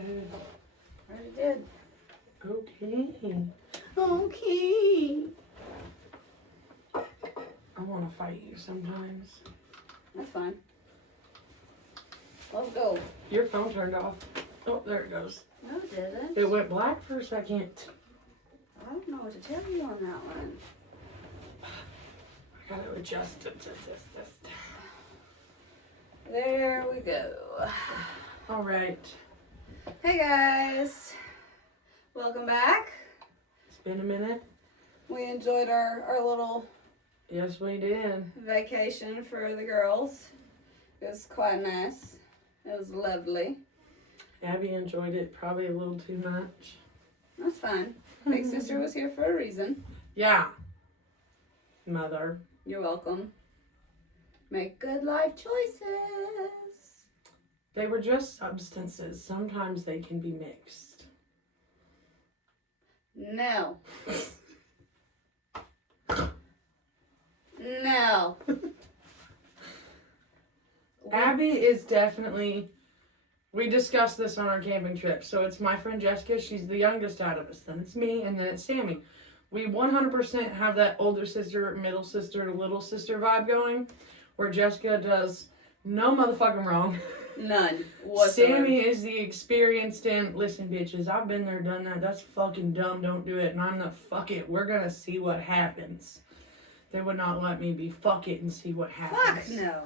good. Already did. Okay. Okay. I want to fight you sometimes. That's fine. Let's go. Your phone turned off. Oh, there it goes. No, it didn't. It went black for a second. I don't know what to tell you on that one. I got to adjust it to this. There we go. All right. Hey guys. Welcome back. It's been a minute. We enjoyed our little Yes, we did. vacation for the girls. It was quite nice. It was lovely. Abby enjoyed it probably a little too much. That's fine. Big sister was here for a reason. Yeah. Mother. You're welcome. Make good life choices. They were just substances. Sometimes they can be mixed. No. No. Abby is definitely, we discussed this on our camping trip. So it's my friend Jessica. She's the youngest out of us. Then it's me, and then it's Sammy. We 100% have that older sister, middle sister, little sister vibe going, where Jessica does no motherfucking wrong. None whatsoever. Sammy is the experienced in, listen bitches, I've been there, done that, that's fucking dumb, don't do it. And I'm the, fuck it, we're gonna see what happens. They would not let me be fuck it and see what happens. Fuck no.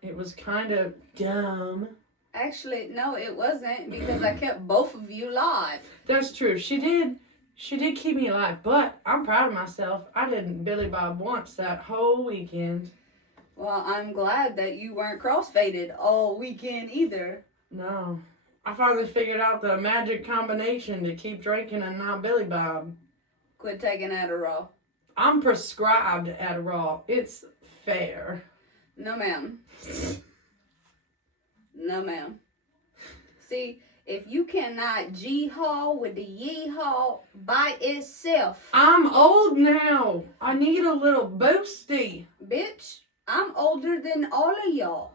It was kind of dumb. Actually, no, it wasn't, because I kept both of you live. That's true. She did keep me alive, but I'm proud of myself. I didn't Billy Bob once that whole weekend. Well, I'm glad that you weren't crossfaded all weekend either. No. I finally figured out the magic combination to keep drinking and not Billy Bob. Quit taking Adderall. I'm prescribed Adderall. It's fair. No, ma'am. No, ma'am. See, if you cannot G-haul with the yee-haul by itself. I'm old now. I need a little boosty. Bitch, I'm older than all of y'all.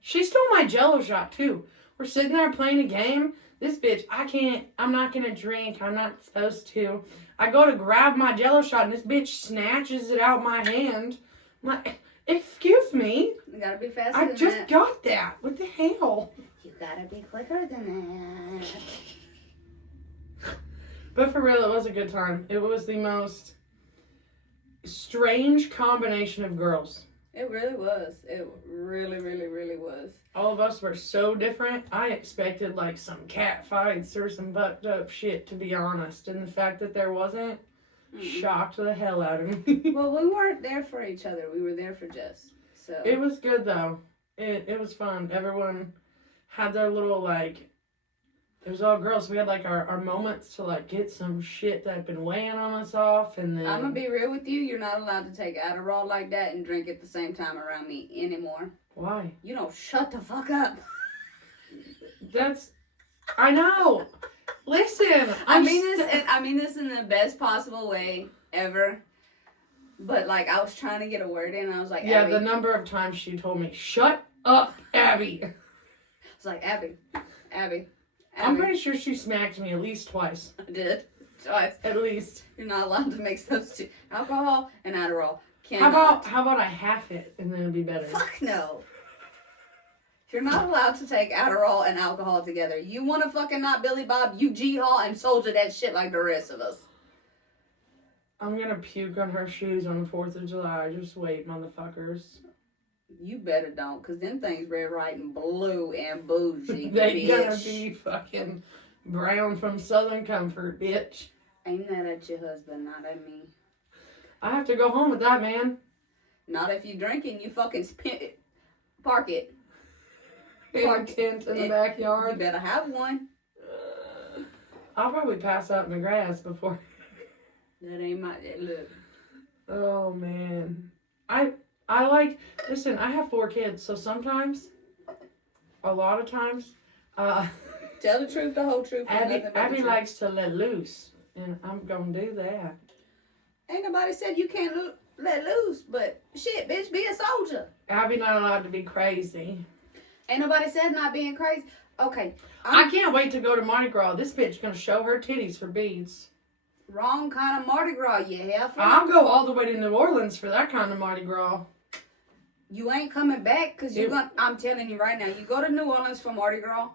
She stole my Jello shot too. We're sitting there playing a game. This bitch, I'm not gonna drink. I'm not supposed to. I go to grab my Jello shot and this bitch snatches it out my hand. I'm like, excuse me. You gotta be faster I than just that. got that. What the hell? You gotta be quicker than that. But for real, it was a good time. It was the most strange combination of girls. It really was. It really, really, really was. All of us were so different. I expected like some cat fights or some fucked up shit, to be honest. And the fact that there wasn't shocked the hell out of me. Well, we weren't there for each other. We were there for Jess. So It was good though. It was fun. Everyone had their little like, it was all girls. We had like our moments to like get some shit that had been weighing on us off, and then I'm gonna be real with you. You're not allowed to take Adderall like that and drink at the same time around me anymore. Why? You don't shut the fuck up. I know. Listen, I mean this in the best possible way ever. But like I was trying to get a word in, and I was like, yeah, Abby. the number of times she told me, "Shut up, Abby." I was like, Abby. I'm pretty sure she smacked me at least twice. I did. Twice. At least. You're not allowed to mix those two. Alcohol and Adderall. How about I half it and then it'll be better? Fuck no. You're not allowed to take Adderall and alcohol together. You want to fucking not Billy Bob, you G-haul and soldier that shit like the rest of us. I'm gonna puke on her shoes on the 4th of July. Just wait, motherfuckers. You better don't, because them things red, white, and blue and bougie, They bitch. gonna be fucking brown from Southern Comfort, bitch. Aim that at your husband, not at me. I have to go home with that, man. Not if you drinking, you fucking park it. In a tent in the backyard. You better have one. I'll probably pass out in the grass before. That ain't my, look. Oh, man. Listen, I have 4 kids, so sometimes, a lot of times, Tell the truth, the whole truth. Abby likes to let loose, and I'm gonna do that. Ain't nobody said you can't let loose, but shit, bitch, be a soldier. Abby not allowed to be crazy. Ain't nobody said not being crazy. Okay. I can't wait to go to Mardi Gras. This bitch gonna show her titties for beads. Wrong kind of Mardi Gras, you heifer. I'll go all the way to New Orleans for that kind of Mardi Gras. You ain't coming back because I'm telling you right now, you go to New Orleans for Mardi Gras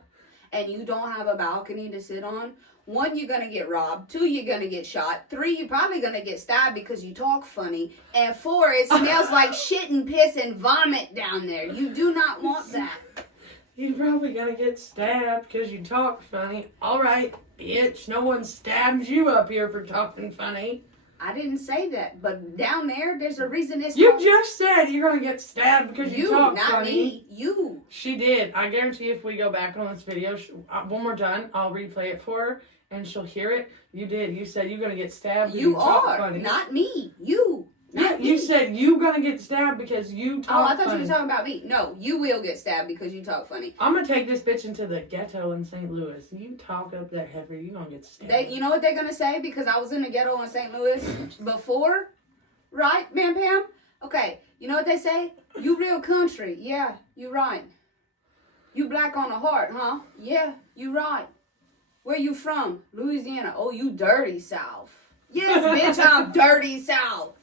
and you don't have a balcony to sit on. 1, you're going to get robbed. 2, you're going to get shot. 3, you're probably going to get stabbed because you talk funny. And 4, it smells like shit and piss and vomit down there. You do not want that. You're probably going to get stabbed because you talk funny. All right, bitch. No one stabs you up here for talking funny. I didn't say that. But down there, there's a reason it's You just said you're going to get stabbed because you talk not funny. Me. You. She did. I guarantee if we go back on this video, when we're done, I'll replay it for her. And she'll hear it. You did. You said you're going to get stabbed because you talk funny. Not me. You. Not me. You said you're going to get stabbed because you talk funny. Oh, I thought you were talking about me. No, you will get stabbed because you talk funny. I'm going to take this bitch into the ghetto in St. Louis. You talk up that heifer, you're going to get stabbed. You know what they're going to say? Because I was in the ghetto in St. Louis before. Right, Ma'am Pam? Okay, you know what they say? You real country. Yeah, you right. You black on the heart, huh? Yeah, you right. Where you from? Louisiana. Oh, you dirty South. Yes, bitch, I'm dirty South.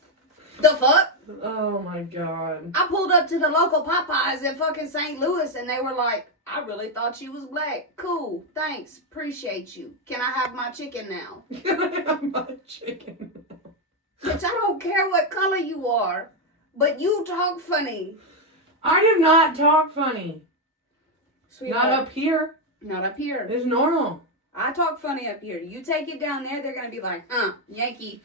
The fuck? Oh my God. I pulled up to the local Popeyes in fucking St. Louis and they were like, I really thought you was black. Cool, thanks, appreciate you. Can I have my chicken now? Can I have my chicken? Bitch, I don't care what color you are, but you talk funny. I do not talk funny. Sweetheart. Not up here. Not up here. It's normal. I talk funny up here. You take it down there, they're going to be like, Yankee,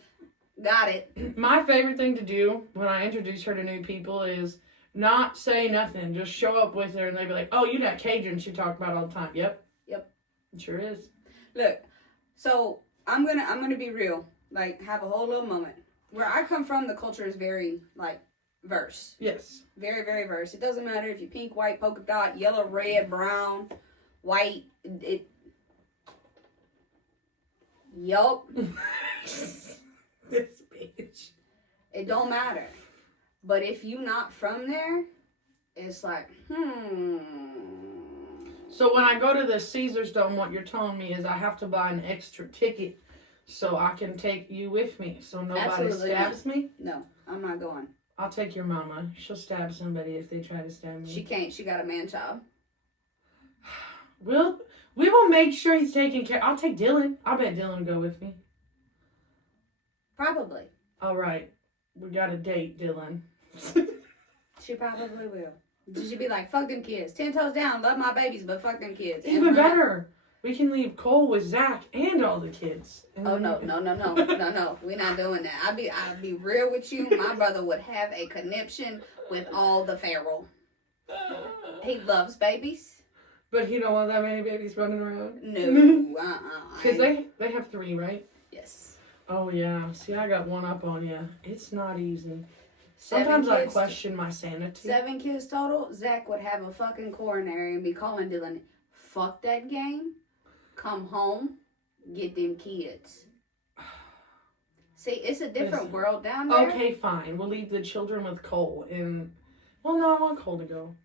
got it. My favorite thing to do when I introduce her to new people is not say nothing. Just show up with her and they'll be like, oh, you that Cajun she talk about all the time. Yep. Yep. It sure is. Look, so I'm gonna be real. Like, have a whole little moment. Where I come from, the culture is very, like, verse. Yes. Very, very verse. It doesn't matter if you're pink, white, polka dot, yellow, red, brown, white. Yup. This bitch. It don't matter. But if you not from there, it's like, So when I go to the Caesars Dome, what you're telling me is I have to buy an extra ticket so I can take you with me so nobody Absolutely stabs me? No, I'm not going. I'll take your mama. She'll stab somebody if they try to stab me. She can't. She got a man-child. We will make sure he's taken care. I'll take Dylan. I bet Dylan will go with me. Probably. All right. We got a date, Dylan. She probably will. She'd be like, fuck them kids. 10 toes down, love my babies, but fuck them kids. Even better. We can leave Cole with Zach and all the kids. Oh, no. We're not doing that. I'll be real with you. My brother would have a conniption with all the feral. He loves babies. But he don't want that many babies running around? No. Because they have 3, right? Yes. Oh, yeah. See, I got one up on you. It's not easy. Sometimes I question my sanity. 7 kids total. Zach would have a fucking coronary and be calling Dylan, fuck that game. Come home. Get them kids. See, it's a different world down there. Okay, fine. We'll leave the children with Cole. Well, no, I want Cole to go.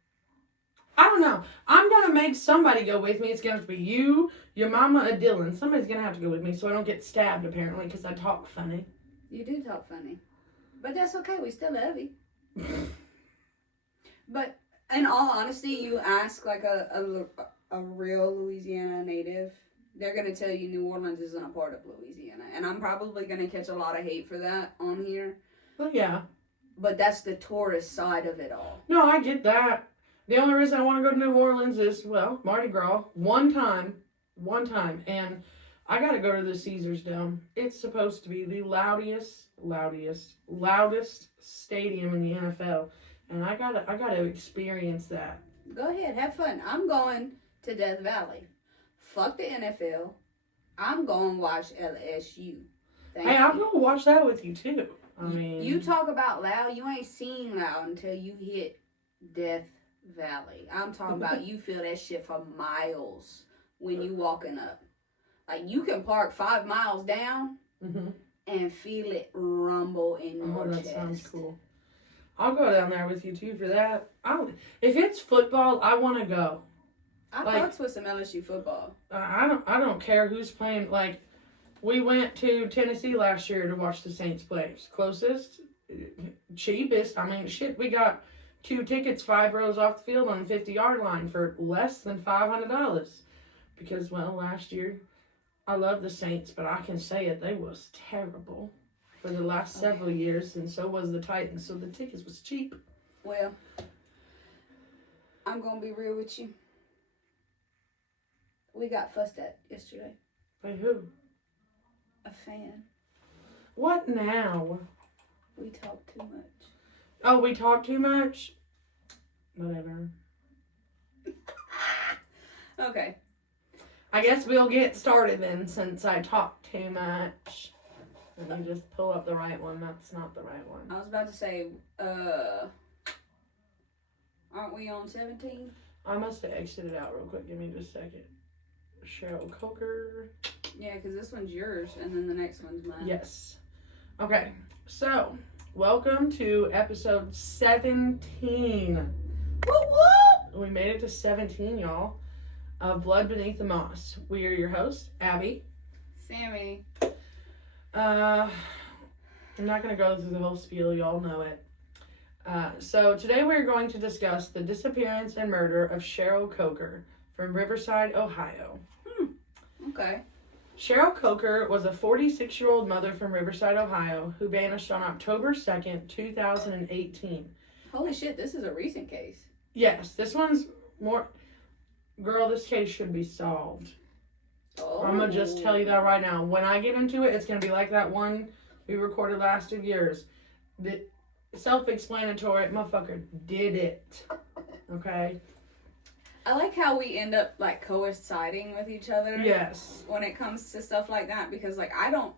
I don't know. I'm going to make somebody go with me. It's going to be you, your mama, or Dylan. Somebody's going to have to go with me so I don't get stabbed, apparently, because I talk funny. You do talk funny. But that's okay. We still love you. But in all honesty, you ask like a real Louisiana native, they're going to tell you New Orleans isn't a part of Louisiana. And I'm probably going to catch a lot of hate for that on here. Well, yeah. But that's the tourist side of it all. No, I get that. The only reason I want to go to New Orleans is, well, Mardi Gras. One time. And I got to go to the Caesars Dome. It's supposed to be the loudest stadium in the NFL. And I gotta experience that. Go ahead, have fun. I'm going to Death Valley. Fuck the NFL. I'm going to watch LSU. Hey, I'm going to watch that with you, too. I mean... You talk about loud. You ain't seen loud until you hit Death Valley. I'm talking about you feel that shit for miles when you walking up. Like, you can park 5 miles down and feel it rumble in your chest. That sounds cool. I'll go down there with you too for that. If it's football, I want to go. I Like- fucks with some LSU football. I don't care who's playing. Like, we went to Tennessee last year to watch the Saints play. Closest, cheapest. I mean, shit, we got 2 tickets 5 rows off the field on the 50-yard line for less than $500. Because, well, last year, I love the Saints, but I can say it, they was terrible for the last several years, and so was the Titans, so the tickets was cheap. Well, I'm going to be real with you. We got fussed at yesterday. By who? A fan. What now? We talk too much. Oh, we talk too much? Whatever. Okay. I guess we'll get started then, since I talk too much. Let me just pull up the right one. That's not the right one. I was about to say, aren't we on 17? I must have exited out real quick. Give me just a second. Cheryl Coker. Yeah, because this one's yours, and then the next one's mine. Yes. Okay, so welcome to episode 17. Woo woo! We made it to 17, y'all, of Blood Beneath the Moss. We are your hosts, Abby. Sammy. I'm not going to go through the whole spiel. Y'all know it. So today we're going to discuss the disappearance and murder of Cheryl Coker from Riverside, Ohio. Okay. Cheryl Coker was a 46-year-old mother from Riverside, Ohio, who vanished on October 2nd, 2018. Holy shit, this is a recent case. Yes, this one's more... Girl, this case should be solved. Oh. I'm going to just tell you that right now. When I get into it, it's going to be like that one we recorded last year's. The self-explanatory, motherfucker did it. Okay? I like how we end up, like, coinciding with each other. Yes. When it comes to stuff like that, because, like, I don't,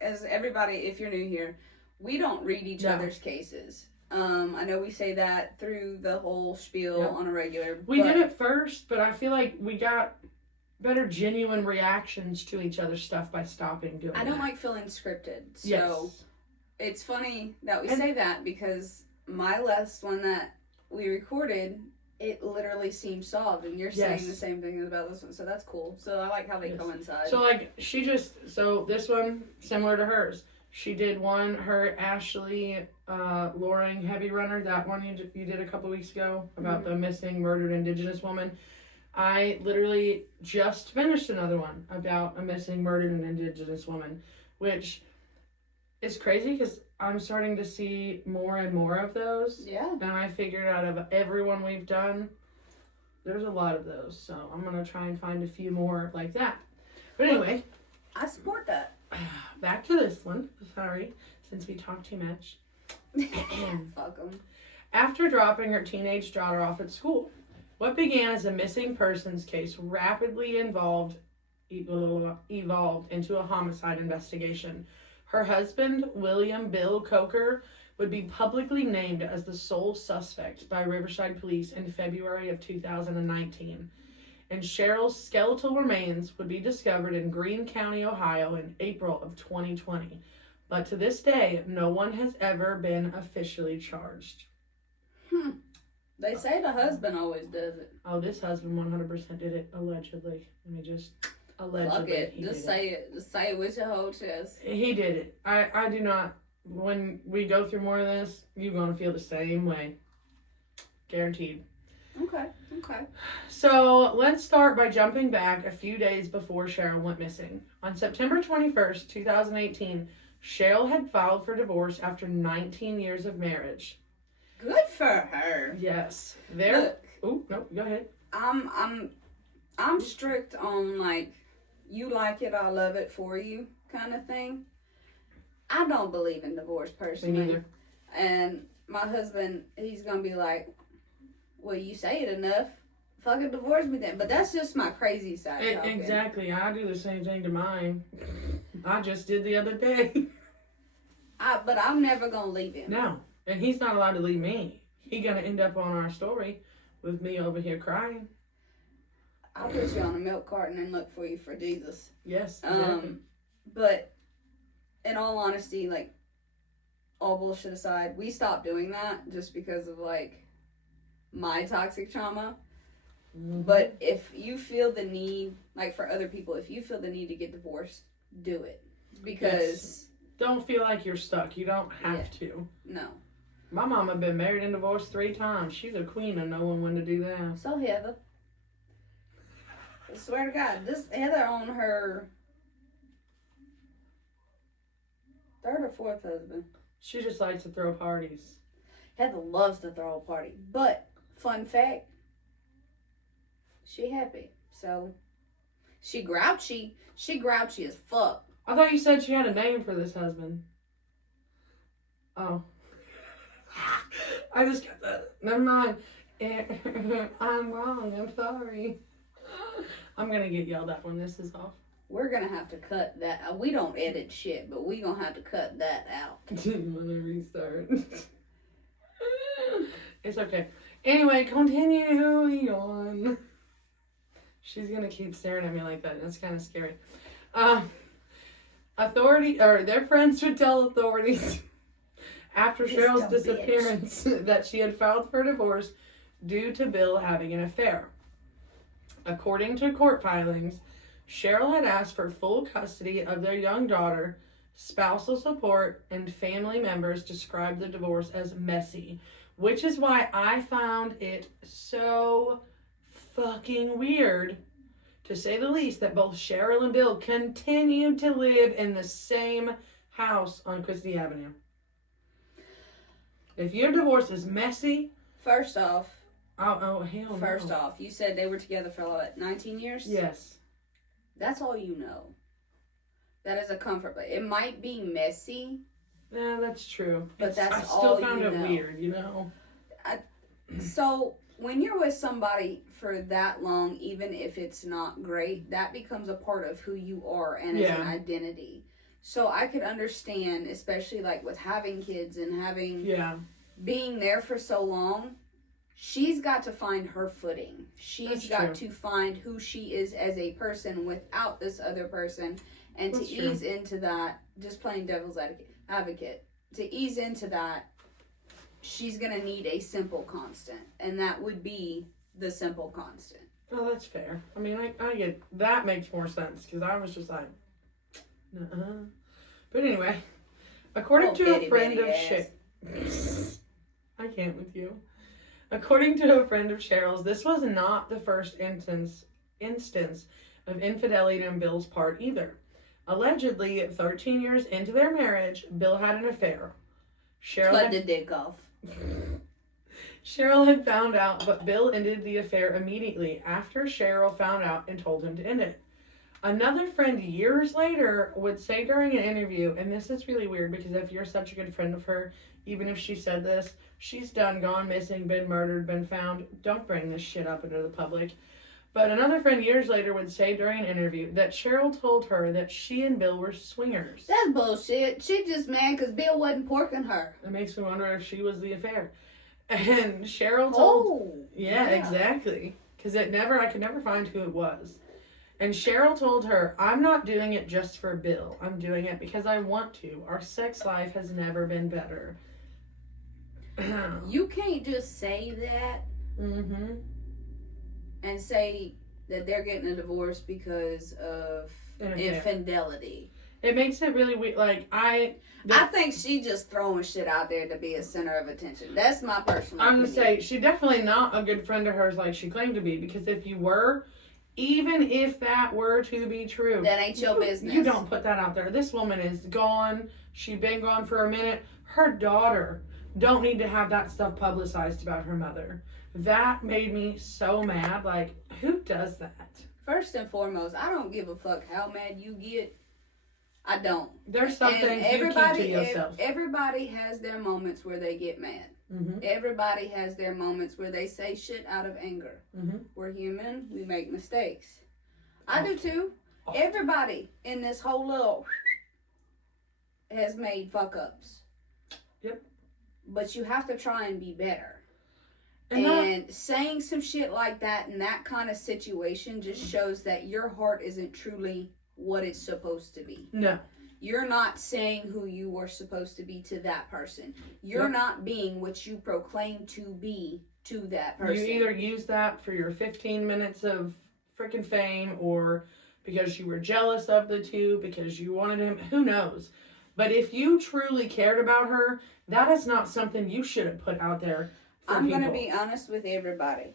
as everybody, if you're new here, we don't read each other's cases. I know we say that through the whole spiel on a regular. We did it first, but I feel like we got better genuine reactions to each other's stuff by stopping doing it. I don't like feeling scripted, so Yes. it's funny that we say that, because my last one that we recorded, it literally seemed solved, and you're saying the same thing about this one, so that's cool. So I like how they coincide. So, like, so this one, similar to hers. She did one, her Ashley Loring Heavy Runner, that one you did a couple weeks ago about the missing, murdered Indigenous woman. I literally just finished another one about a missing, murdered, and Indigenous woman, which is crazy because I'm starting to see more and more of those. Yeah. And I figured out of everyone we've done, there's a lot of those. So I'm going to try and find a few more like that. But anyway. I support that. Back to this one. Sorry, since we talked too much. Fuck them. After dropping her teenage daughter off at school, what began as a missing persons case rapidly evolved into a homicide investigation. Her husband, William Bill Coker, would be publicly named as the sole suspect by Riverside Police in February of 2019. And Cheryl's skeletal remains would be discovered in Greene County, Ohio in April of 2020. But to this day, no one has ever been officially charged. They say the husband always does it. Oh, this husband 100% did it, allegedly. Let me just... Allegedly. Fuck it. Just say it. Just say it with your whole chest. He did it. I do not... When we go through more of this, you're going to feel the same way. Guaranteed. Okay. So, let's start by jumping back a few days before Cheryl went missing. On September 21st, 2018, Cheryl had filed for divorce after 19 years of marriage. Good for her. Yes. Look. Oh, no, go ahead. I'm strict on, like, you like it, I love it for you kind of thing. I don't believe in divorce personally. Me neither. And my husband, he's going to be like, well, you say it enough. Fucking divorce me then. But that's just my crazy side. Exactly. I do the same thing to mine. I just did the other day. But I'm never going to leave him. No. And he's not allowed to leave me. He's going to end up on our story with me over here crying. I'll put you on a milk carton and look for you for Jesus. Yes. Exactly. But in all honesty, like, all bullshit aside, we stopped doing that just because of, like, my toxic trauma. But if you feel the need, like for other people, if you feel the need to get divorced, do it. Because... Don't feel like you're stuck. You don't have to. No. My mom had been married and divorced 3 times. She's a queen of knowing when to do that. So Heather. I swear to God, this Heather on her 3rd or 4th husband. She just likes to throw parties. Heather loves to throw a party. But, fun fact, she happy. So, she grouchy. She grouchy as fuck. I thought you said she had a name for this husband. Oh. I just got that. Never mind. I'm wrong. I'm sorry. I'm going to get yelled at when this is off. We're going to have to cut that. We don't edit shit, but we going to have to cut that out. Didn't want to restart. It's okay. Anyway, continuing on. She's going to keep staring at me like that. That's kind of scary. Their friends would tell authorities after Cheryl's disappearance that she had filed for divorce due to Bill having an affair. According to court filings, Cheryl had asked for full custody of their young daughter. Spousal support and family members described the divorce as messy, which is why I found it so fucking weird, to say the least, that both Cheryl and Bill continued to live in the same house on Christie Avenue. If your divorce is messy... First off... Oh, hell no. First off, you said they were together for, what, 19 years? Yes. That's all you know. That is a comfort. But it might be messy. Yeah, that's true. But I still found it weird, you know? So... When you're with somebody for that long, even if it's not great, that becomes a part of who you are and as an identity. So I could understand, especially like with having kids and having being there for so long, she's got to find her footing. She's got to find who she is as a person without this other person, and to ease into that, just playing devil's advocate, to ease into that, she's going to need a simple constant, and that would be the simple constant. Oh, that's fair. I mean, I get, that makes more sense, because I was just like, nuh-uh. But anyway, according to a friend of Cheryl's, I can't with you. According to a friend of Cheryl's, this was not the first instance of infidelity on Bill's part either. Allegedly, 13 years into their marriage, Bill had an affair. Cut the dick off. Cheryl had found out, but Bill ended the affair immediately after Cheryl found out and told him to end it. Another friend years later would say during an interview, and this is really weird because if you're such a good friend of her, even if she said this, she's done, gone missing, been murdered, been found. Don't bring this shit up into the public. But another friend years later would say during an interview that Cheryl told her that she and Bill were swingers. That's bullshit. She just mad because Bill wasn't porking her. It makes me wonder if she was the affair. And Cheryl told... Yeah, exactly. Because I could never find who it was. And Cheryl told her, I'm not doing it just for Bill. I'm doing it because I want to. Our sex life has never been better. You can't just say that. Mm-hmm. And say that they're getting a divorce because of infidelity. It makes it really weird. Like, I think she just throwing shit out there to be a center of attention. That's my personal opinion. I'm going to say, she's definitely not a good friend of hers like she claimed to be. Because if you were, even if that were to be true, that ain't your business. You don't put that out there. This woman is gone. She's been gone for a minute. Her daughter don't need to have that stuff publicized about her mother. That made me so mad. Like, who does that? First and foremost, I don't give a fuck how mad you get. I don't. There's some things you keep to yourself. Everybody has their moments where they get mad. Mm-hmm. Everybody has their moments where they say shit out of anger. Mm-hmm. We're human. We make mistakes. I do too. Everybody in this whole little has made fuck-ups. Yep. But you have to try and be better. And saying some shit like that in that kind of situation just shows that your heart isn't truly what it's supposed to be. No. You're not saying who you were supposed to be to that person. You're not being what you proclaim to be to that person. You either use that for your 15 minutes of freaking fame, or because you were jealous of the two, because you wanted him, who knows. But if you truly cared about her, that is not something you should have put out there for I'm people. going to be honest with everybody.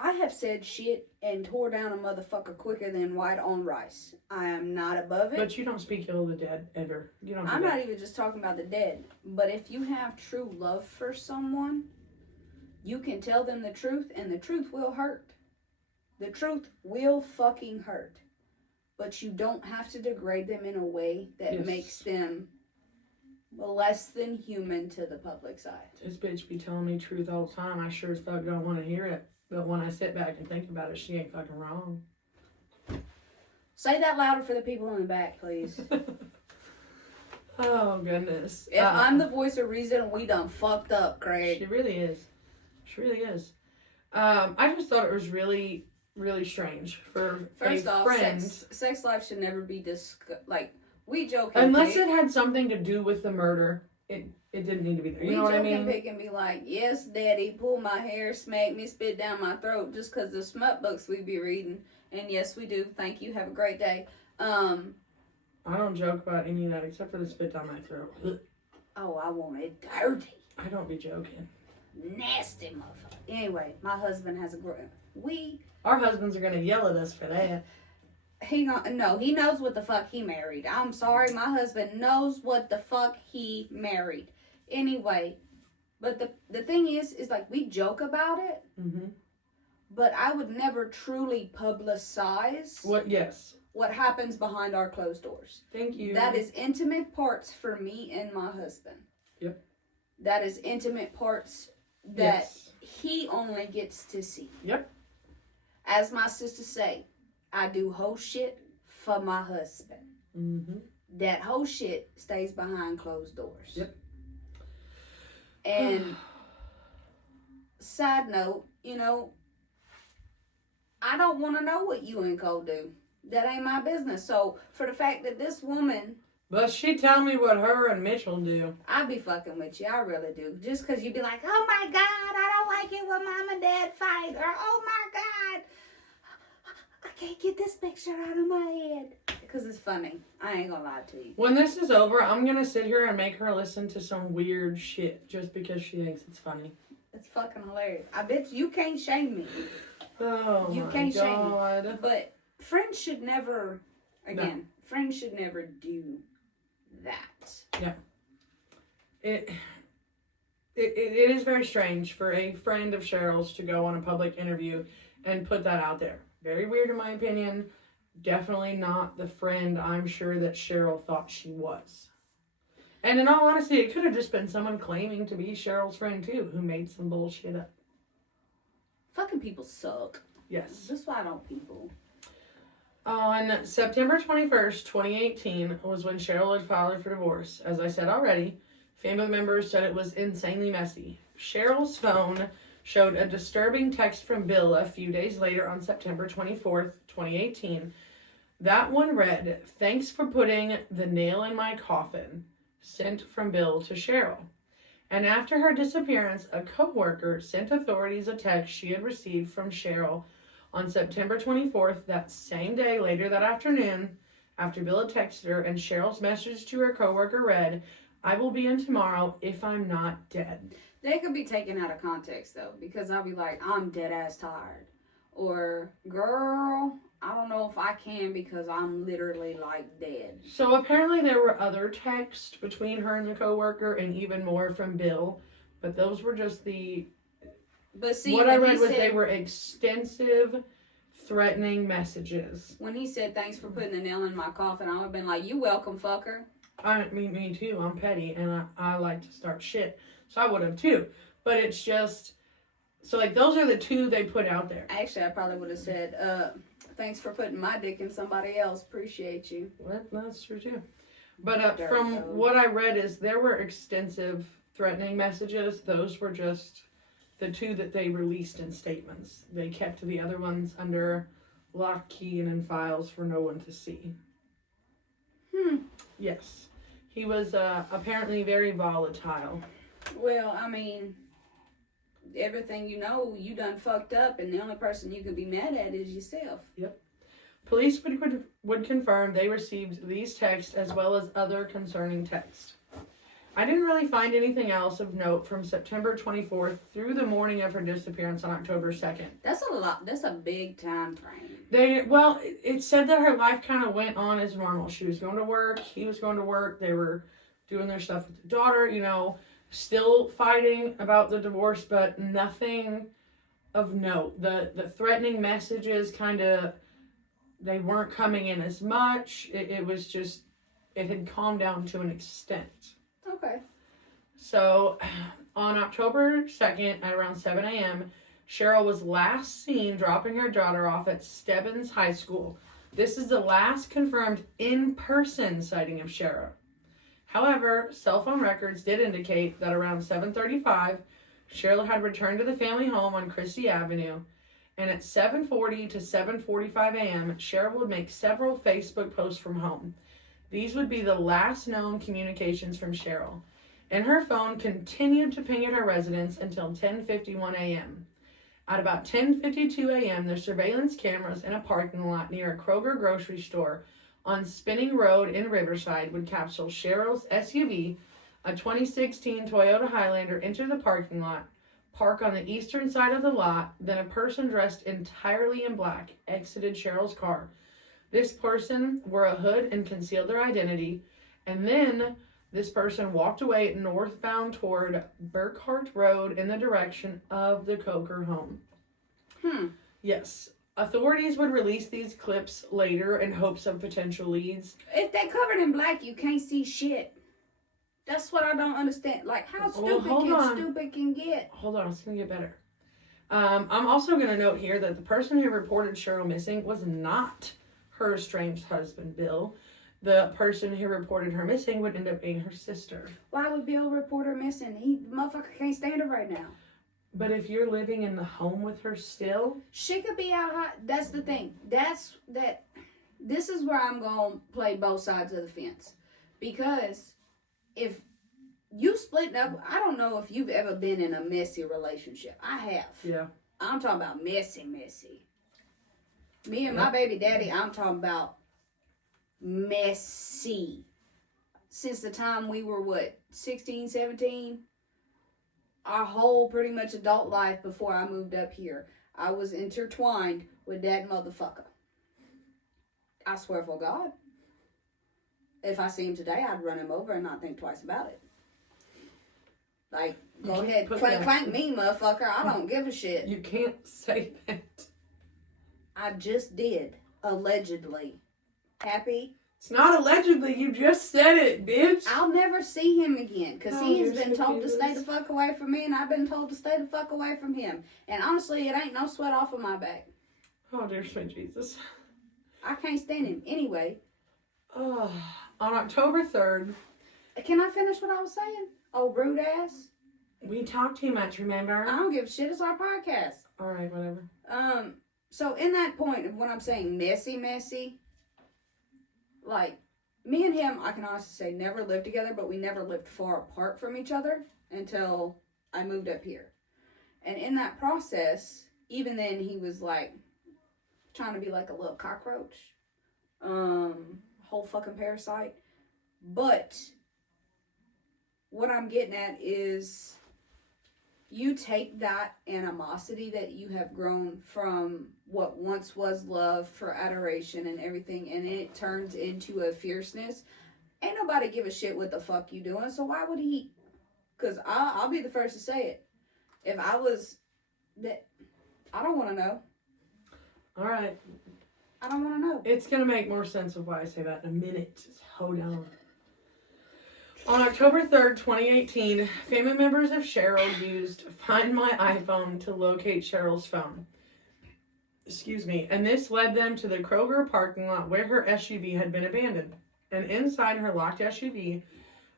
I have said shit and tore down a motherfucker quicker than white on rice. I am not above it. But you don't speak ill of the dead, ever. You don't do I'm that. not even just talking about the dead. But if you have true love for someone, you can tell them the truth, and the truth will hurt. The truth will fucking hurt. But you don't have to degrade them in a way that makes them less than human to the public's eye. This bitch be telling me truth all the time. I sure as fuck don't want to hear it. But when I sit back and think about it, she ain't fucking wrong. Say that louder for the people in the back, please. Oh, goodness. If I'm the voice of reason, we done fucked up, Craig. She really is. She really is. I just thought it was really, really strange for First a off, friend. sex life should never be like, we joke. Unless it had something to do with the murder, it didn't need to be there. You know what I mean? We joke and pick and be like, yes, daddy, pull my hair, smack me, spit down my throat, just because the smut books we be reading. And yes, we do. Thank you. Have a great day. I don't joke about any of that except for the spit down my throat. Oh, I want it dirty. I don't be joking. Nasty motherfucker. Anyway, my husband has a Our husbands are gonna yell at us for that. He knows what the fuck he married. I'm sorry, my husband knows what the fuck he married. Anyway, but the thing is like, we joke about it, but I would never truly publicize what happens behind our closed doors. Thank you. That is intimate parts for me and my husband. Yep. That is intimate parts that he only gets to see. Yep. As my sisters say, I do whole shit for my husband. That whole shit stays behind closed doors. Yep. And side note, I don't want to know what you and Cole do. That ain't my business. So for the fact that this woman, but she tell me what her and Mitchell do. I be fucking with you. I really do. Just because you be like, oh my God, I don't like it when mom and dad fight. Or, oh my God, I can't get this picture out of my head. Because it's funny. I ain't gonna lie to you. When this is over, I'm gonna sit here and make her listen to some weird shit just because she thinks it's funny. It's fucking hilarious. I bet you can't shame me. Oh you my can't God. shame me. But friends should never, friends should never do that. Yeah. It is very strange for a friend of Cheryl's to go on a public interview and put that out there. Very weird in my opinion. Definitely not the friend I'm sure that Cheryl thought she was. And in all honesty, it could have just been someone claiming to be Cheryl's friend too, who made some bullshit up. Fucking people suck. Yes. That's why I don't people. On September 21st, 2018 was when Cheryl had filed for divorce. As I said already, family members said it was insanely messy. Cheryl's phone showed a disturbing text from Bill a few days later on September 24th, 2018. That one read, "Thanks for putting the nail in my coffin," sent from Bill to Cheryl. And after her disappearance, a co-worker sent authorities a text she had received from Cheryl on September 24th, that same day, later that afternoon, after Bill had texted her, and Cheryl's message to her co-worker read, "I will be in tomorrow if I'm not dead." They could be taken out of context, though, because I'll be like, I'm dead-ass tired. Or, girl, I don't know if I can because I'm literally, like, dead. So apparently there were other texts between her and the co-worker and even more from Bill, but those were just the... But see, what I read was they were extensive, threatening messages. When he said, "Thanks for putting the nail in my coffin," I would have been like, "You welcome, fucker." Me too. I'm petty, and I like to start shit. So I would have too. But it's just... So, like, those are the two they put out there. Actually, I probably would have said, "Thanks for putting my dick in somebody else. Appreciate you." That's true too. But from what I read is there were extensive threatening messages. Those were just the two that they released in statements. They kept the other ones under lock, key, and in files for no one to see. Yes. He was apparently very volatile. Well, I mean, everything you know, you done fucked up, and the only person you can be mad at is yourself. Yep. Police would confirm they received these texts as well as other concerning texts. I didn't really find anything else of note from September 24th through the morning of her disappearance on October 2nd. That's a lot. That's a big time frame. It said that her life kind of went on as normal. She was going to work. He was going to work. They were doing their stuff with the daughter, still fighting about the divorce, but nothing of note. The threatening messages they weren't coming in as much. It was just, it had calmed down to an extent. Okay. So, on October 2nd at around 7 a.m., Cheryl was last seen dropping her daughter off at Stebbins High School. This is the last confirmed in-person sighting of Cheryl. However, cell phone records did indicate that around 7:35, Cheryl had returned to the family home on Christie Avenue, and at 7:40 to 7:45 a.m., Cheryl would make several Facebook posts from home. These would be the last known communications from Cheryl, and her phone continued to ping at her residence until 10:51 a.m. At about 10:52 a.m., the surveillance cameras in a parking lot near a Kroger grocery store on Spinning Road in Riverside would capture Cheryl's SUV, a 2016 Toyota Highlander, enter the parking lot, park on the eastern side of the lot, then a person dressed entirely in black exited Cheryl's car. This person wore a hood and concealed their identity, and then this person walked away northbound toward Burkhart Road in the direction of the Coker home. Yes. Authorities would release these clips later in hopes of potential leads. If they're covered in black, you can't see shit. That's what I don't understand. Like, how stupid can get? Hold on, it's going to get better. I'm also going to note here that the person who reported Cheryl missing was not her estranged husband, Bill. The person who reported her missing would end up being her sister. Why would Bill report her missing? The motherfucker can't stand her right now. But if you're living in the home with her still, she could be out high. That's the thing. This is where I'm going to play both sides of the fence. Because if you split up, I don't know if you've ever been in a messy relationship. I have. Yeah. I'm talking about messy. Me and my baby daddy, I'm talking about messy. Since the time we were, 16, 17? Our whole pretty much adult life before I moved up here, I was intertwined with that motherfucker. I swear for God. If I see him today, I'd run him over and not think twice about it. Like, go ahead, clank me, motherfucker. I don't give a shit. You can't say that. I just did. Allegedly. Happy? It's not allegedly. You just said it, bitch. I'll never see him again. Because he has been told to stay the fuck away from me. And I've been told to stay the fuck away from him. And honestly, it ain't no sweat off of my back. Oh, dear sweet Jesus. I can't stand him. Anyway. Oh, on October 3rd. Can I finish what I was saying? Oh, rude ass. We talk too much, remember? I don't give a shit. It's our podcast. All right, whatever. So in that point of when I'm saying messy, like, me and him, I can honestly say, never lived together, but we never lived far apart from each other until I moved up here. And in that process, even then, he was, like, trying to be like a little cockroach. Whole fucking parasite. But what I'm getting at is you take that animosity that you have grown from what once was love for adoration and everything, and it turns into a fierceness. Ain't nobody give a shit what the fuck you doing, so why would he? Because I'll be the first to say it. If I was that, I don't want to know. All right. I don't want to know. It's going to make more sense of why I say that in a minute. Just hold on. On October 3rd, 2018, family members of Cheryl used Find My iPhone to locate Cheryl's phone. Excuse me. And this led them to the Kroger parking lot where her SUV had been abandoned. And inside her locked SUV,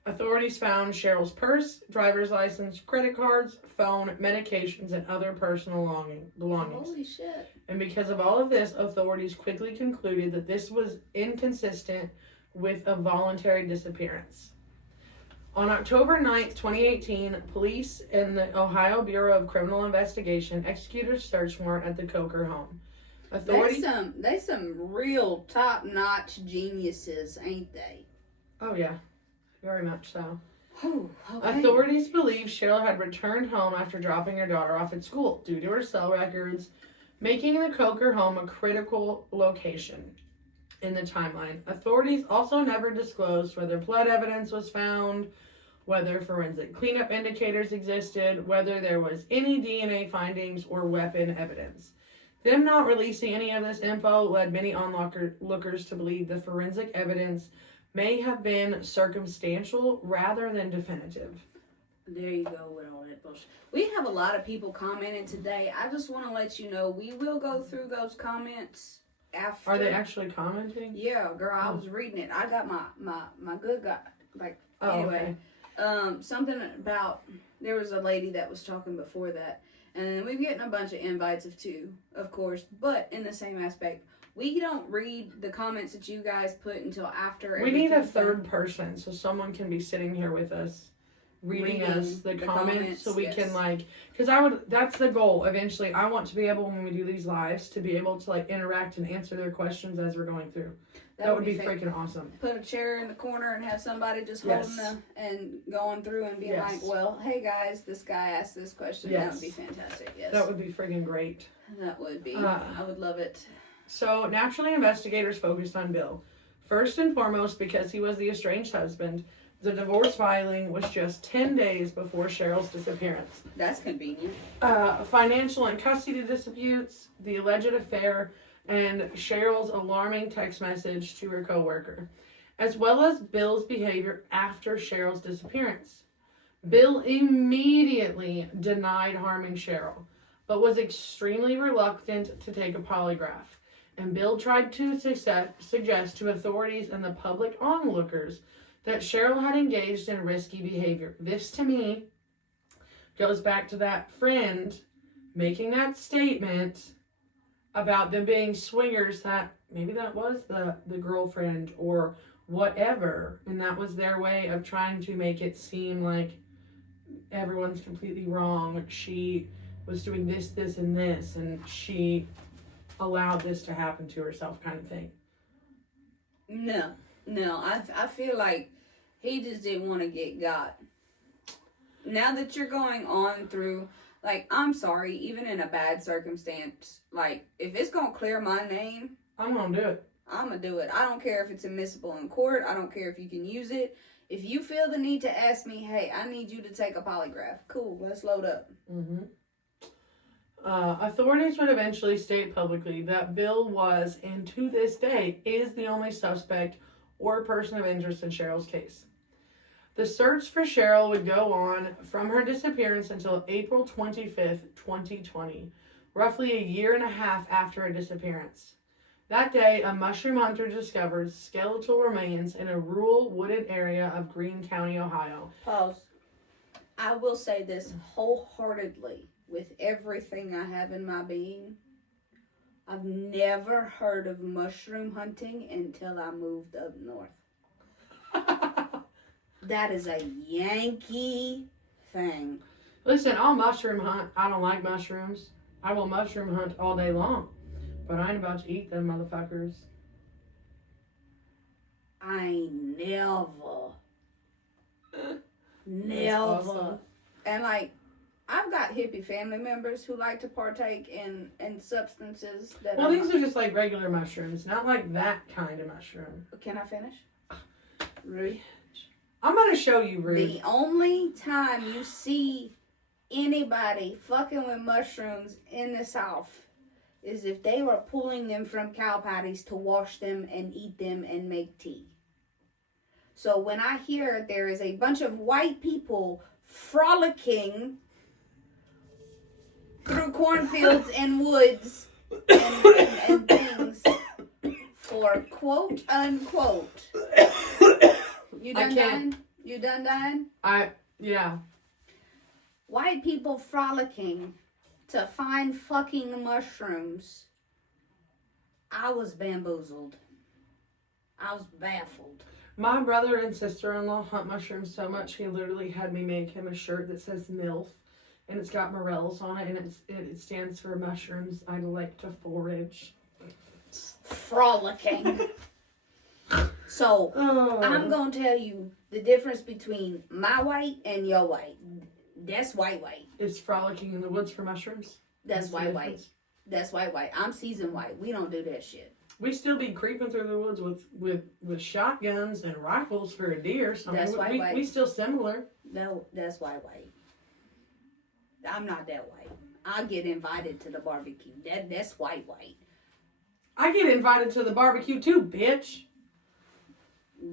authorities found Cheryl's purse, driver's license, credit cards, phone, medications, and other personal belongings. Holy shit. And because of all of this, authorities quickly concluded that this was inconsistent with a voluntary disappearance. On October 9th, 2018, police and the Ohio Bureau of Criminal Investigation executed a search warrant at the Coker home. They some real top-notch geniuses, ain't they? Oh, yeah. Very much so. Oh, okay. Authorities believe Cheryl had returned home after dropping her daughter off at school due to her cell records, making the Coker home a critical location in the timeline. Authorities also never disclosed whether blood evidence was found, whether forensic cleanup indicators existed, whether there was any DNA findings or weapon evidence. Them not releasing any of this info led many onlookers to believe the forensic evidence may have been circumstantial rather than definitive. There you go with all that bullshit. We have a lot of people commenting today. I just want to let you know we will go through those comments after. Are they actually commenting? Yeah, girl, I was reading it. I got my good guy. Like, anyway. Okay. Something about, there was a lady that was talking before that. And we've getting a bunch of invites of two, of course. But in the same aspect, we don't read the comments that you guys put until after. We need a third person so someone can be sitting here with us reading us the comments so we can because that's the goal eventually. I want to be able, when we do these lives, to be able to interact and answer their questions as we're going through. That would be freaking awesome. Put a chair in the corner and have somebody just holding and going through and being like, well, hey guys, this guy asked this question. That would be fantastic. Yes. That would be freaking great. That would be. I would love it. So naturally, investigators focused on Bill. First and foremost, because he was the estranged husband. The divorce filing was just 10 days before Cheryl's disappearance. That's convenient. Financial and custody disputes, the alleged affair, and Cheryl's alarming text message to her co-worker, as well as Bill's behavior after Cheryl's disappearance. Bill immediately denied harming Cheryl, but was extremely reluctant to take a polygraph. And Bill tried to suggest to authorities and the public onlookers that Cheryl had engaged in risky behavior. This, to me, goes back to that friend making that statement about them being swingers, that maybe that was the girlfriend or whatever, and that was their way of trying to make it seem like everyone's completely wrong. She was doing this, and this, and she allowed this to happen to herself, kind of thing. No, I feel like he just didn't want to get got. Now that you're going on through, I'm sorry, even in a bad circumstance, if it's going to clear my name, I'm going to do it. I'm going to do it. I don't care if it's admissible in court. I don't care if you can use it. If you feel the need to ask me, hey, I need you to take a polygraph. Cool, let's load up. Mm-hmm. Authorities would eventually state publicly that Bill was, and to this day, is the only suspect or person of interest in Cheryl's case. The search for Cheryl would go on from her disappearance until April 25th, 2020, roughly a year and a half after her disappearance. That day, a mushroom hunter discovered skeletal remains in a rural wooded area of Greene County, Ohio. Pause. I will say this wholeheartedly. With everything I have in my being, I've never heard of mushroom hunting until I moved up north. That is a Yankee thing. Listen, I'll mushroom hunt. I don't like mushrooms. I will mushroom hunt all day long. But I ain't about to eat them motherfuckers. I never. Awesome. And I've got hippie family members who like to partake in substances that. Well, these are just regular mushrooms, not that kind of mushroom. Can I finish? Rude. I'm gonna show you, Rude. The only time you see anybody fucking with mushrooms in the South is if they were pulling them from cow patties to wash them and eat them and make tea. So when I hear there is a bunch of white people frolicking through cornfields and woods and things for quote unquote. You done dying? You done dying? Yeah. White people frolicking to find fucking mushrooms. I was bamboozled. I was baffled. My brother and sister-in-law hunt mushrooms so much, he literally had me make him a shirt that says MILF. And it's got morels on it, and it stands for mushrooms I like to forage. Frolicking. So, I'm going to tell you the difference between my white and your white. That's white. It's frolicking in the woods for mushrooms. That's white. That's white. I'm seasoned white. We don't do that shit. We still be creeping through the woods with shotguns and rifles for a deer. So That's white. We still similar. No, that's white. I'm not that white. I get invited to the barbecue. That's white. I get invited to the barbecue too, bitch.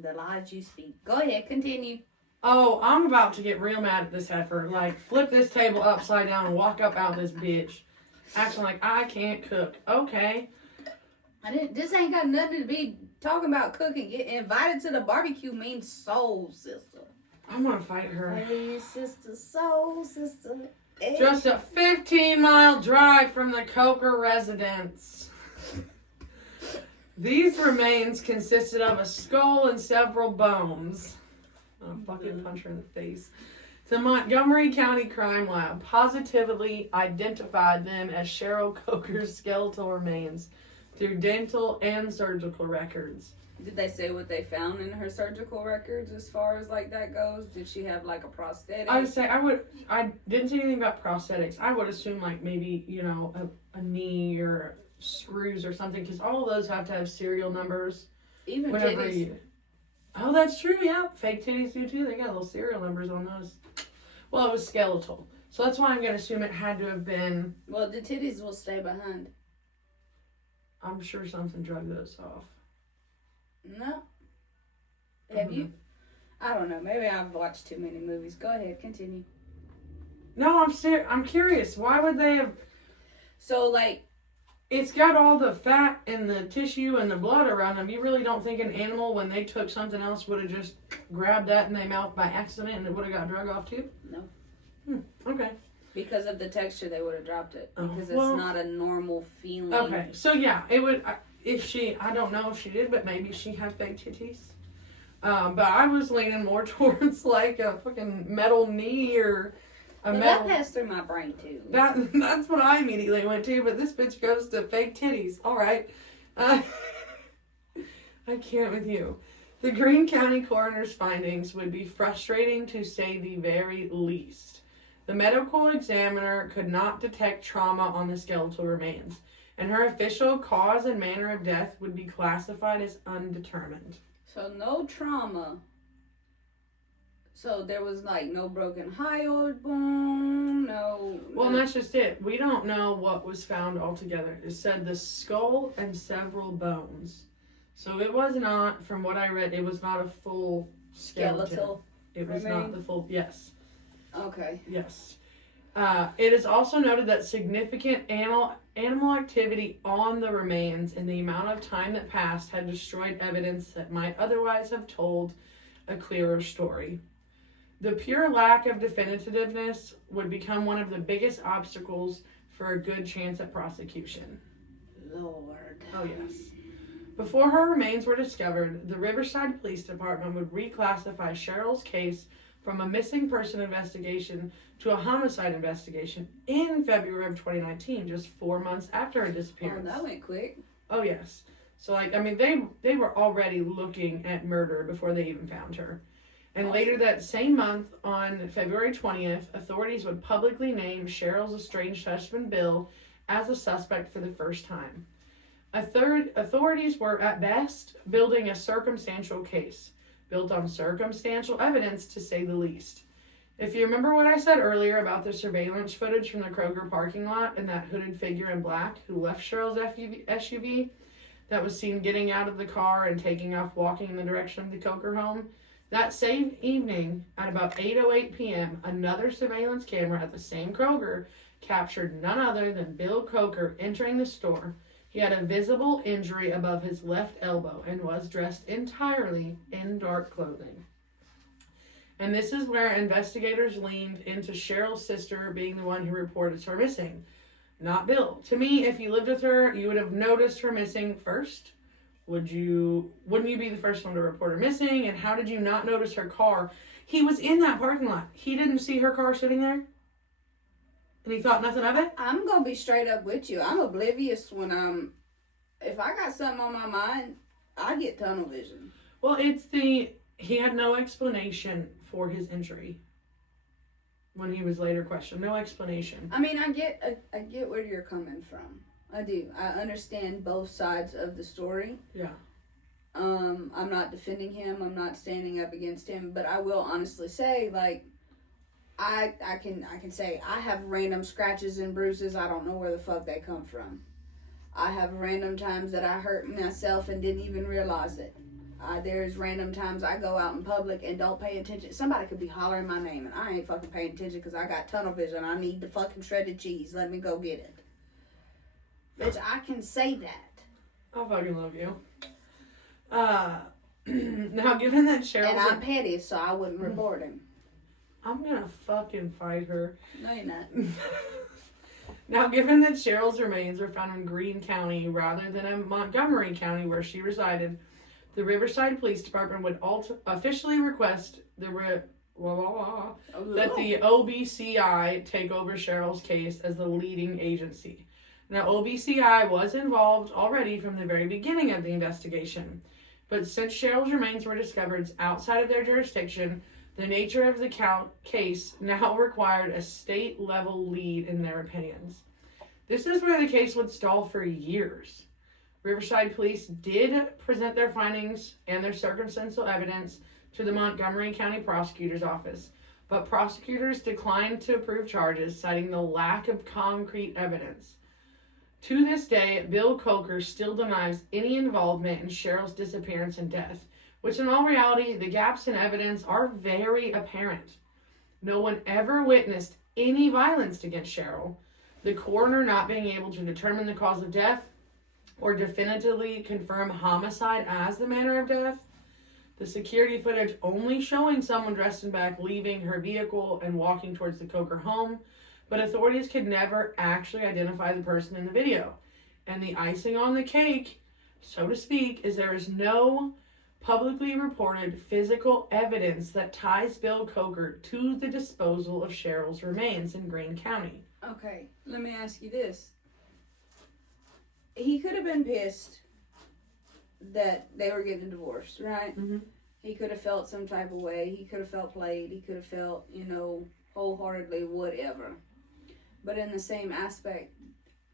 The lies you speak. Go ahead, continue. Oh, I'm about to get real mad at this heifer. Like, flip this table upside down and walk up out this bitch. Acting like I can't cook. Okay. This ain't got nothing to be talking about cooking. Get invited to the barbecue means soul sister. I'm gonna fight her. Hey, sister, soul sister. Hey. Just a 15-mile drive from the Coker residence. These remains consisted of a skull and several bones. I'll fucking punch her in the face. The Montgomery County Crime Lab positively identified them as Cheryl Coker's skeletal remains through dental and surgical records. Did they say what they found in her surgical records as far as like that goes? Did she have like a prosthetic? I would say I didn't see anything about prosthetics. I would assume like maybe, a knee or screws or something, because all of those have to have serial numbers. Even titties. Oh, that's true, yeah. Fake titties do too. They got little serial numbers on those. Well, it was skeletal. So that's why I'm going to assume it had to have been... Well, the titties will stay behind. I'm sure something drug those off. No. Have you? I don't know. Maybe I've watched too many movies. Go ahead, continue. No, I'm curious. Why would they have... So, like... It's got all the fat and the tissue and the blood around them. You really don't think an animal, when they took something else, would have just grabbed that in their mouth by accident and it would have got drug off too? No. Okay. Because of the texture, they would have dropped it. Because it's not a normal feeling. Okay. So, yeah, it would... I don't know if she did, but maybe she had fake titties. But I was leaning more towards like a fucking metal knee or a metal... That passed through my brain too. That's what I immediately went to, but this bitch goes to fake titties. All right. I can't with you. The Greene County coroner's findings would be frustrating to say the very least. The medical examiner could not detect trauma on the skeletal remains, and her official cause and manner of death would be classified as undetermined. So no trauma. So there was like no broken hyoid bone, no... Well, that's just it. We don't know what was found altogether. It said the skull and several bones. So it was not, from what I read, it was not a full skeleton. Skeletal. It was not the full, yes. Okay. Yes. It is also noted that significant animal activity on the remains and the amount of time that passed had destroyed evidence that might otherwise have told a clearer story. The pure lack of definitiveness would become one of the biggest obstacles for a good chance at prosecution. Lord. Oh, yes. Before her remains were discovered, the Riverside Police Department would reclassify Cheryl's case from a missing person investigation to a homicide investigation in February of 2019, just 4 months after her disappearance. Oh, that went quick. Oh, yes. So, they were already looking at murder before they even found her. And later that same month, on February 20th, authorities would publicly name Cheryl's estranged husband, Bill, as a suspect for the first time. Authorities were, at best, building a circumstantial case, built on circumstantial evidence, to say the least. If you remember what I said earlier about the surveillance footage from the Kroger parking lot and that hooded figure in black who left Cheryl's SUV that was seen getting out of the car and taking off walking in the direction of the Coker home, that same evening, at about 8:08 p.m., another surveillance camera at the same Kroger captured none other than Bill Coker entering the store. He had a visible injury above his left elbow and was dressed entirely in dark clothing. And this is where investigators leaned into Cheryl's sister being the one who reported her missing, not Bill. To me, if you lived with her, you would have noticed her missing first, wouldn't you be the first one to report her missing? And how did you not notice her car? He was in that parking lot. He didn't see her car sitting there? And he thought nothing of it? I'm going to be straight up with you. I'm oblivious when if I got something on my mind, I get tunnel vision. Well, he had no explanation for his injury when he was later questioned. No explanation. I mean, I get where you're coming from. I do. I understand both sides of the story. Yeah. I'm not defending him. I'm not standing up against him. But I will honestly say, like, I can say I have random scratches and bruises. I don't know where the fuck they come from. I have random times that I hurt myself and didn't even realize it. There's random times I go out in public and don't pay attention. Somebody could be hollering my name and I ain't fucking paying attention because I got tunnel vision. I need the fucking shredded cheese. Let me go get it. Bitch, I can say that. I fucking love you. Now, given that Cheryl... And I'm petty, so I wouldn't report him. I'm gonna fucking fight her. No, you're not. Now, given that Cheryl's remains were found in Greene County rather than in Montgomery County where she resided, the Riverside Police Department would officially request that the OBCI take over Cheryl's case as the leading agency. Now, OBCI was involved already from the very beginning of the investigation, but since Cheryl's remains were discovered outside of their jurisdiction, the nature of the case now required a state-level lead in their opinions. This is where the case would stall for years. Riverside Police did present their findings and their circumstantial evidence to the Montgomery County Prosecutor's Office, but prosecutors declined to approve charges, citing the lack of concrete evidence. To this day, Bill Coker still denies any involvement in Cheryl's disappearance and death, which in all reality, the gaps in evidence are very apparent. No one ever witnessed any violence against Cheryl, the coroner not being able to determine the cause of death or definitively confirm homicide as the manner of death, the security footage only showing someone dressed in black leaving her vehicle and walking towards the Coker home, but authorities could never actually identify the person in the video. And the icing on the cake, so to speak, is there is no publicly reported physical evidence that ties Bill Coker to the disposal of Cheryl's remains in Greene County. Okay, let me ask you this. He could have been pissed that they were getting divorced, right? Mm-hmm. He could have felt some type of way. He could have felt played. He could have felt, wholeheartedly whatever. But in the same aspect,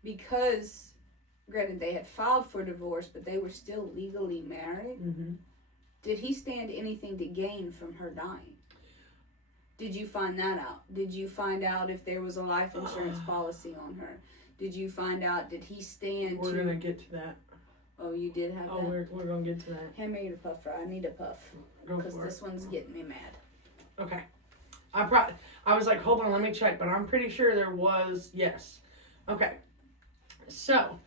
because, granted, they had filed for divorce, but they were still legally married, did he stand anything to gain from her dying? Did you find that out? Did you find out if there was a life insurance policy on her? Did you find out, did he stand We're going to get to that. Oh, you did have that? Oh, we're going to get to that. Hand me your puffer. I need a puff. Go Because for this one's getting me mad. Okay. I was like, hold on, let me check, but I'm pretty sure there was, yes. Okay. So,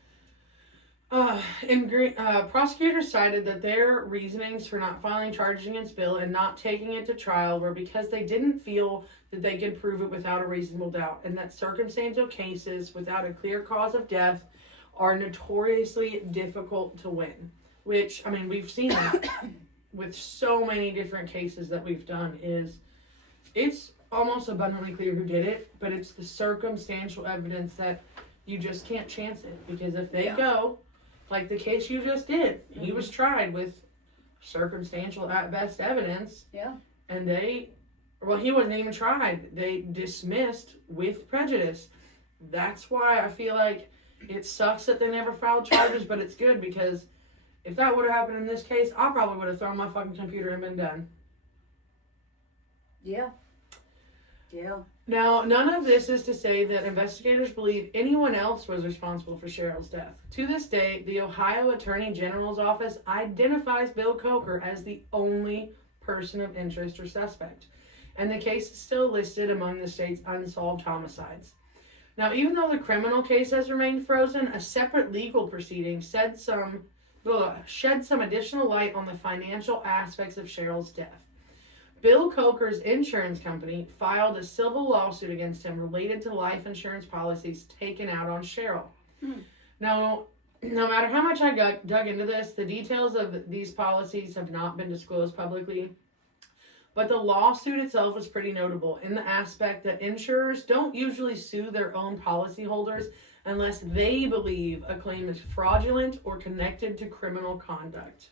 prosecutors cited that their reasonings for not filing charges against Bill and not taking it to trial were because they didn't feel that they could prove it without a reasonable doubt, and that circumstantial cases without a clear cause of death are notoriously difficult to win. Which, I mean, we've seen that with so many different cases that we've done, it's almost abundantly clear who did it, but it's the circumstantial evidence that you just can't chance it. Because if they go, like the case you just did, he was tried with circumstantial at best evidence. Yeah. And he wasn't even tried. They dismissed with prejudice. That's why I feel like it sucks that they never filed charges, but it's good because if that would have happened in this case, I probably would have thrown my fucking computer and been done. Yeah. Yeah. Now, none of this is to say that investigators believe anyone else was responsible for Cheryl's death. To this day, the Ohio Attorney General's office identifies Bill Coker as the only person of interest or suspect, and the case is still listed among the state's unsolved homicides. Now, even though the criminal case has remained frozen, a separate legal proceeding shed some additional light on the financial aspects of Cheryl's death. Bill Coker's insurance company filed a civil lawsuit against him related to life insurance policies taken out on Cheryl. Now, no matter how much I dug into this, the details of these policies have not been disclosed publicly. But the lawsuit itself is pretty notable in the aspect that insurers don't usually sue their own policyholders unless they believe a claim is fraudulent or connected to criminal conduct.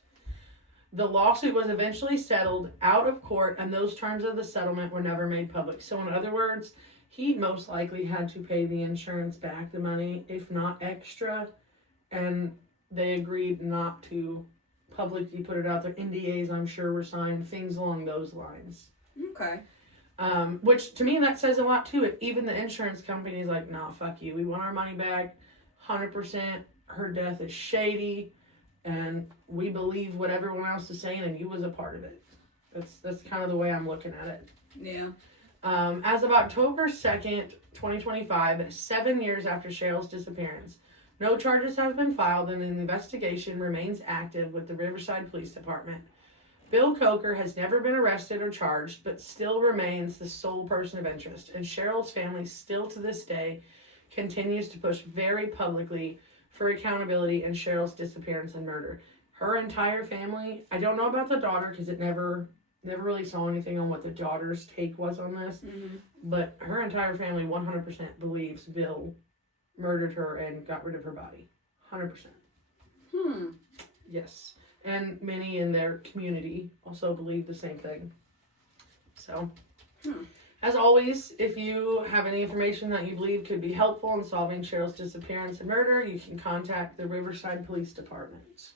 The lawsuit was eventually settled out of court, and those terms of the settlement were never made public. So, in other words, he most likely had to pay the insurance back the money, if not extra, and they agreed not to publicly put it out there. NDAs, I'm sure, were signed, things along those lines. Okay. Which, to me, that says a lot to it. Even the insurance company is like, nah, fuck you. We want our money back, 100%. Her death is shady, and we believe what everyone else is saying, and you was a part of it. That's kind of the way I'm looking at it. Yeah. As of October 2nd, 2025, 7 years after Cheryl's disappearance, no charges have been filed, and an investigation remains active with the Riverside Police Department. Bill Coker has never been arrested or charged, but still remains the sole person of interest, and Cheryl's family still to this day continues to push very publicly for accountability in Cheryl's disappearance and murder. Her entire family, I don't know about the daughter because it never really saw anything on what the daughter's take was on this, but her entire family 100% believes Bill murdered her and got rid of her body. 100%. Yes. And many in their community also believe the same thing. So, as always, if you have any information that you believe could be helpful in solving Cheryl's disappearance and murder, you can contact the Riverside Police Department.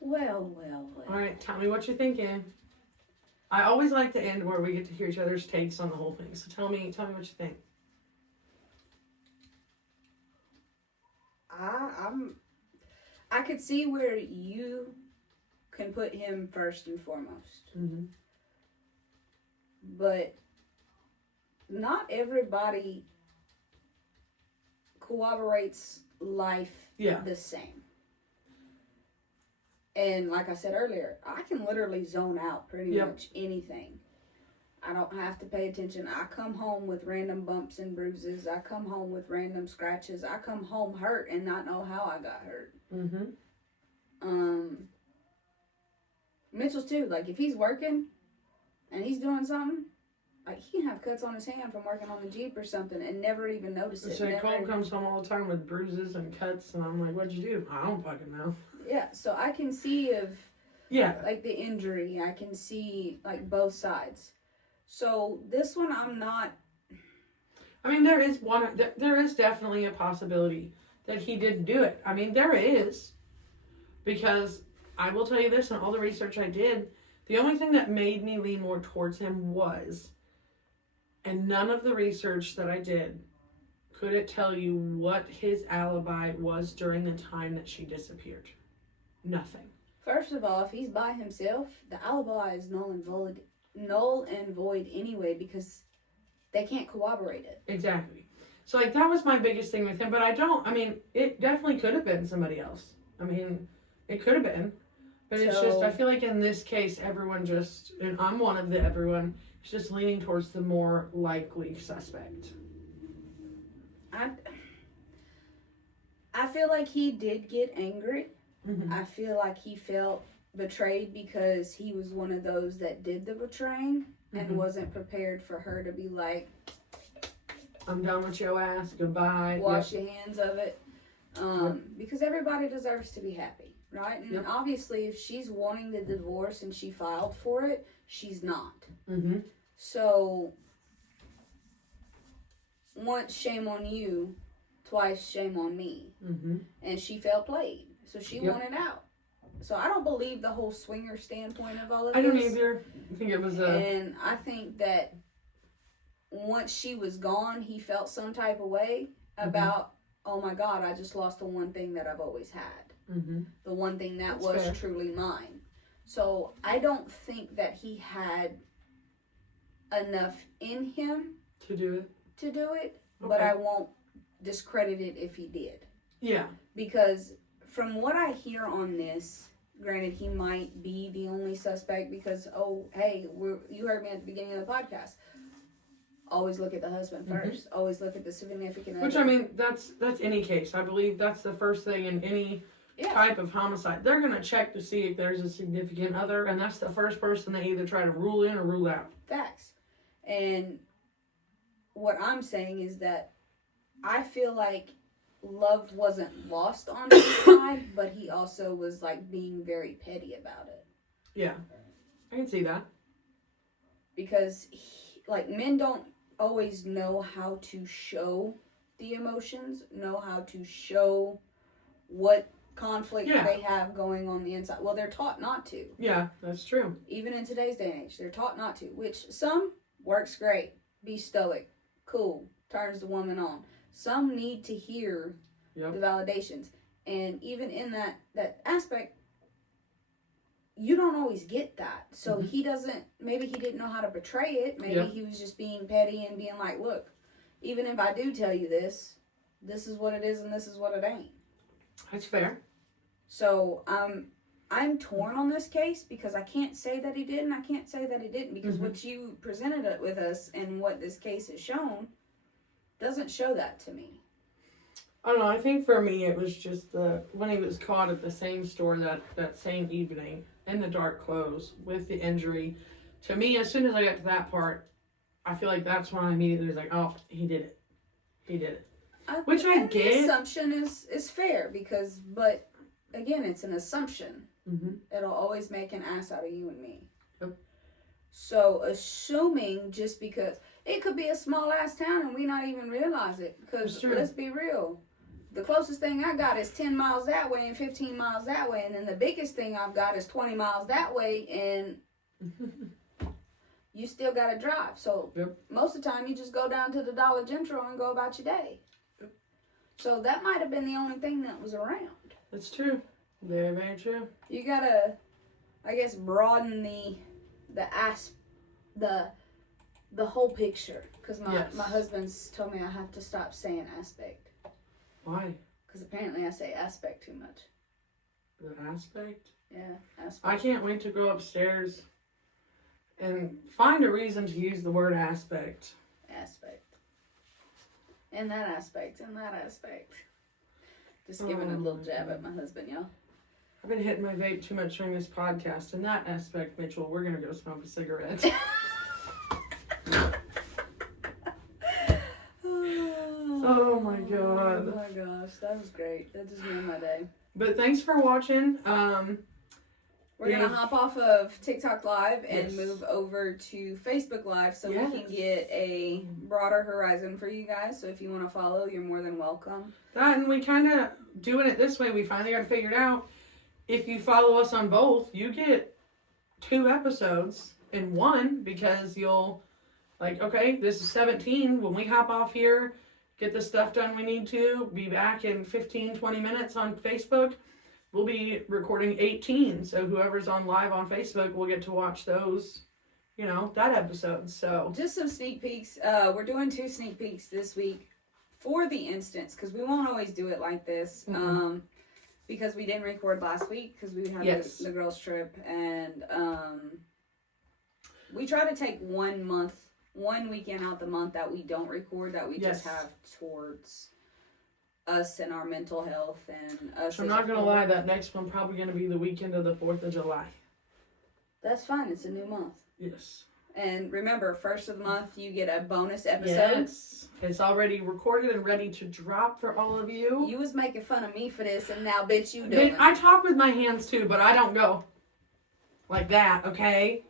Well. All right, tell me what you're thinking. I always like to end where we get to hear each other's takes on the whole thing. So tell me what you think. I could see where you can put him first and foremost. But not everybody corroborates life the same. And like I said earlier, I can literally zone out pretty much anything. I don't have to pay attention. I come home with random bumps and bruises. I come home with random scratches. I come home hurt and not know how I got hurt. Mitchell's too. Like, if he's working and he's doing something, like, he can have cuts on his hand from working on the Jeep or something and never even notice it. So Cole comes home all the time with bruises and cuts, and I'm like, what'd you do? I don't fucking know. Yeah, so I can see like, the injury. I can see, like, both sides. So this one, I'm not. I mean, there is definitely a possibility that he didn't do it. I mean, there is, because I will tell you this, in all the research I did, the only thing that made me lean more towards him was, and none of the research that I did could it tell you what his alibi was during the time that she disappeared. Nothing. First of all, if he's by himself, the alibi is null and void anyway, because they can't corroborate it. Exactly. So, like, that was my biggest thing with him. But it definitely could have been somebody else. I mean, it could have been. But it's just, I feel like in this case, everyone just, and I'm one of the everyone, is just leaning towards the more likely suspect. I feel like he did get angry. I feel like he felt betrayed because he was one of those that did the betraying and wasn't prepared for her to be like, I'm done with your ass, goodbye. Wash your hands of it. Because everybody deserves to be happy, right? And obviously, if she's wanting the divorce and she filed for it, she's not. So, once, shame on you, twice, shame on me. And she felt played, so she wanted out. So I don't believe the whole swinger standpoint of all of this. I don't either. I think it was And I think that once she was gone, he felt some type of way about, oh my God, I just lost the one thing that I've always had. The one thing that was fair. Truly mine. So I don't think that he had enough in him to do it. Okay. But I won't discredit it if he did. Yeah. Because from what I hear on this, granted, he might be the only suspect because, oh, hey, you heard me at the beginning of the podcast. always look at the husband first. Always look at the significant other. Which, I mean, that's any case. I believe that's the first thing in any type of homicide. They're going to check to see if there's a significant other, and that's the first person they either try to rule in or rule out. Facts. And what I'm saying is that I feel like love wasn't lost on his side, but he also was, like, being very petty about it. Yeah. I can see that. Because, men don't always know how to show the emotions, know how to show what conflict they have going on the inside. Well, they're taught not to. Yeah, that's true. Even in today's day and age, they're taught not to, which some works great. Be stoic. Cool. Turns the woman on. Some need to hear the validations. And even in that aspect, you don't always get that. So he doesn't, maybe he didn't know how to portray it. Maybe he was just being petty and being like, look, even if I do tell you this is what it is and this is what it ain't. That's fair. So I'm torn on this case because I can't say that he did and I can't say that he didn't because what you presented it with us and what this case has shown doesn't show that to me. I don't know. I think for me it was just when he was caught at the same store that same evening in the dark clothes with the injury. To me, as soon as I got to that part, I feel like that's when I immediately was like, oh, he did it. He did it. Which I get. The assumption is fair but again, it's an assumption. It'll always make an ass out of you and me. Yep. So assuming just because it could be a small ass town and we not even realize it. Because let's be real. The closest thing I got is 10 miles that way and 15 miles that way. And then the biggest thing I've got is 20 miles that way. And you still got to drive. So most of the time you just go down to the Dollar General and go about your day. Yep. So that might have been the only thing that was around. That's true. Very, very true. You got to, I guess, broaden the whole picture. Because my husband's told me I have to stop saying aspect. Why? Because apparently I say aspect too much. The aspect? Yeah, aspect. I can't wait to go upstairs and find a reason to use the word aspect. Aspect. And that aspect, and that aspect. Just giving a little jab at my husband, y'all. I've been hitting my vape too much during this podcast. In that aspect, Mitchell, we're going to go smoke a cigarette. Oh my god. Oh my gosh, that was great. That just made my day. But thanks for watching. We're going to hop off of TikTok Live and move over to Facebook Live so we can get a broader horizon for you guys. So if you want to follow, you're more than welcome. That, and we kind of doing it this way. We finally got it figured out. If you follow us on both, you get 2 episodes in one because you'll, like, okay, this is 17. When we hop off here, get the stuff done we need to, be back in 15, 20 minutes on Facebook. We'll be recording 18, so whoever's on live on Facebook will get to watch those, that episode. So just some sneak peeks. We're doing 2 sneak peeks this week for the instance, because we won't always do it like this. Because we didn't record last week because we had the girls' trip, and we try to take 1 weekend out the month that we don't record, that we just have towards us and our mental health and us. So I'm not going to lie, that next one probably going to be the weekend of the 4th of July. That's fine. It's a new month. Yes. And remember, first of the month, you get a bonus episode. Yes. It's already recorded and ready to drop for all of you. You was making fun of me for this, and now, bitch, you doing it. I talk with my hands, too, but I don't go like that, okay?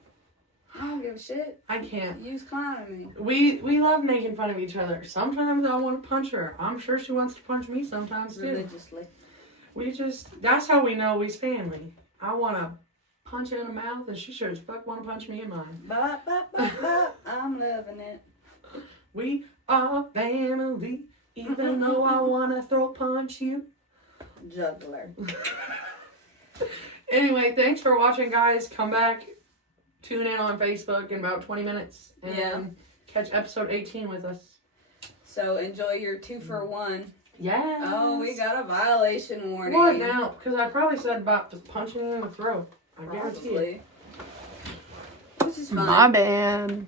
I don't give a shit. I can't. You was clowning me. We love making fun of each other. Sometimes I want to punch her. I'm sure she wants to punch me sometimes, too. Religiously. That's how we know we's family. I want to punch her in the mouth, and she sure as fuck want to punch me in mine. Bop, bop, bop, bop. I'm loving it. We are family, even though I want to throat punch you. Juggler. Anyway, thanks for watching, guys. Come back. Tune in on Facebook in about 20 minutes and catch episode 18 with us. So enjoy your 2-for-1. Yes. Oh, we got a violation warning. What now? Because I probably said about just punching you in the throat. I guarantee it. Which is fine. My bad.